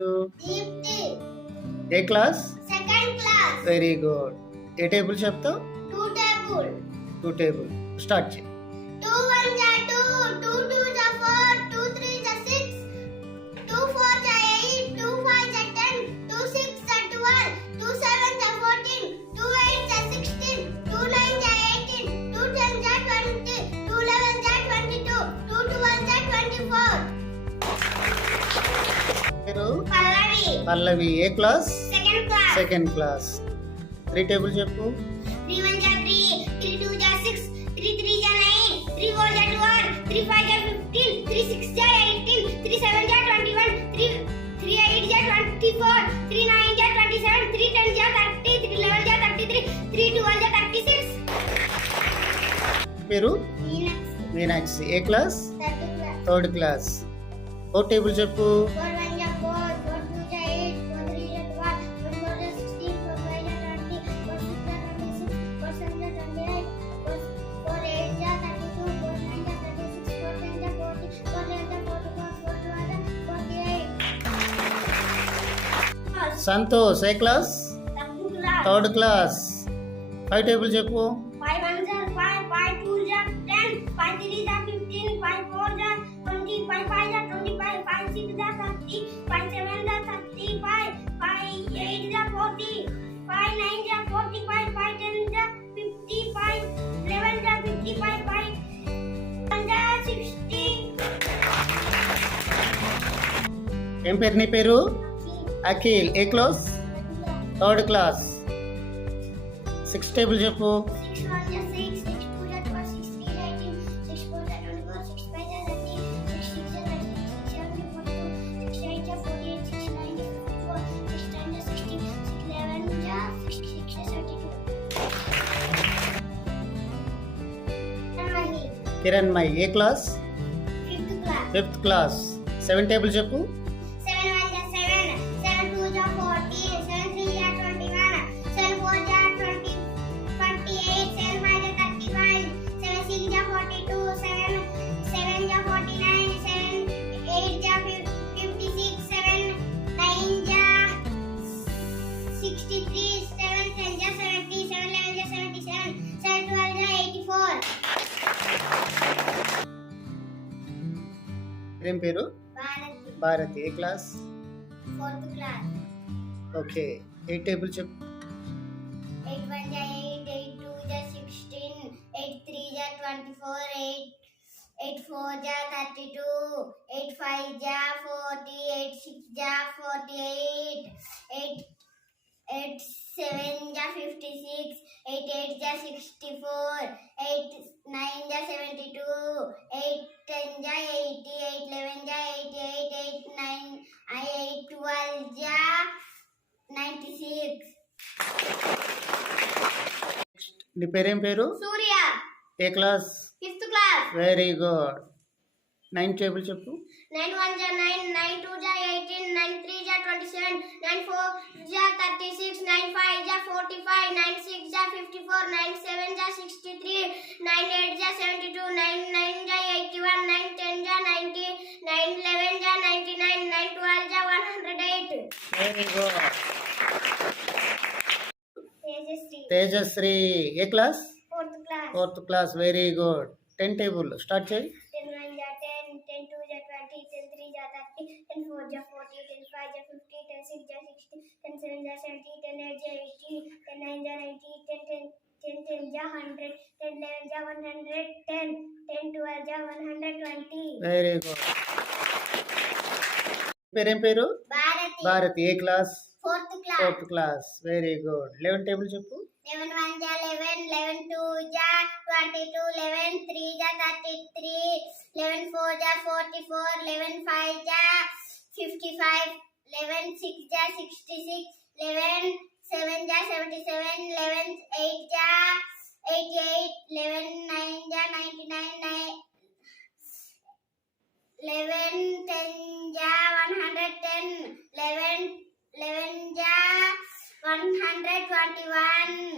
Deepti. ఏ class? Second class. Very good. ఏ table చెప్తావు? Two table. Two table start చేయి. 2 1 are 2, 2 2 are 4, 2 3 are 6, 2 4 are 8, 2 5 are 10, 2 6 are 12, 2 7 are 14, 2 8 are 16, 2 9 are 18, 2 10 are 20, 2 11 are 22, 2 12 are 24. పేరు? Pallavi. Pallavi. ఏ class? Second class. Second class. Three table చెప్పు. 3 1 are 3, 3 2 are 6, 3 3 are 9, 3 4 are 12, 3 5 are 15, 3 6 are 18, 3 7 are 21, 3 8 are 24, 3 9 are 27, 3 10 are 30, 3 11 are 33, 3 12 are 36. పేరు? మీనాక్షి. ఏ class? Third class. Four table చెప్పు. 4 1 are 4, 4 2 are 8, 4 3 are 12, 4 4 are 16, 4 5 are 20, 4 6 are 26, 4 7 are 28, 4 8 are 32, 4 9 are 36, 4 10 are 40, 4 11 are 44, 4 12 are 48. Santosh. A class? Third class. Five table చెప్పు. 5 1 are 5, 5 2 are 10, 5 3 are 15, 5 4 are 20, 5 5 are 25, 5 6 are 30, 5 7 are 35, 5 8 are 40, 5 9 are 45, 5 10 are 55, 11 are 55, 5 1 are 60. ఏం పేరు నీ పేరు? అఖిల్. ఏ class? Third class. Six table చెప్పు. 6 1 are 6, 6 2 are 12, 6 3 are 18, 6 4 are 24, 6 5 are 30, 6 6 are 36, 6 7 are 42, 6 8 are 48, 6 9 are 54, 6 10 are 60, 6 11 are 66 are 72. Namahi. Kiranmay. A class? 5th class. Fifth class. Seven table చెప్పు. 7 1 are 7, 7 2 are 14, 7 3 are 21, 7 4 are 20, 28, 7 5 are 35, 7 6 are 42, 7 7 are 49, 7 8 are 56, 7 9 are 63, 7 10 are 70, 7 11 are 77, 7 12 are 84. ఏం పేరు? Bharati. Bharati. ఏ class? 4th class. Okay. Eight table చెప్పు. 8 1 are 8, 8 2 are 16, 8 3 are 24, 8 4 are 32, 8 5 are 40, 8 6 are 48, 8 7 are 56, 8 8 are 64, 8 9 are 72, 8 10 are 80, 8 11 are 88, 8 9 8 12 are 96. నీ పేరేం పేరు? Surya. ఏ class? 5th class. Very good. Nine table చెప్పు. 9 1 are 9, 9 2 are 18, 9 3 are 27, 9 4 are 36, 9 5 are 45, 9 6 are 54, 9 7 are 63, 9 8 are 72, 9 9 are 81, 9 10 are 90, 9 11 are 99, 9 12 are 108. Very good. Tejasri. Tejasri. A class? 4th class. Fourth class. Very good. Ten table start చేయి. 10 1 are 10, 10 2 are 20, 10 3 are 30, 10 4 are 40, 10 5 are 50, 10 6 are 60, 10 7 are 70, 10 8 are 80, 10 9 are 90, 10 10 are 100, 10 11 are 110, 10 12 are 120. Very good. పేరేం పేరు? Bharati. Bharati. ఏ class? 4th class. Fourth class. Very good. Eleven table చెప్పు. 11 1 are 11, 11 2 are 22, 11 3 are 33, 11 4 are 44, 11 5 are 55, 11 6 are 66, 11 7 are 77, 11 8 are 88, 11 9 are 99, 11 10 are 110, 11 are 121,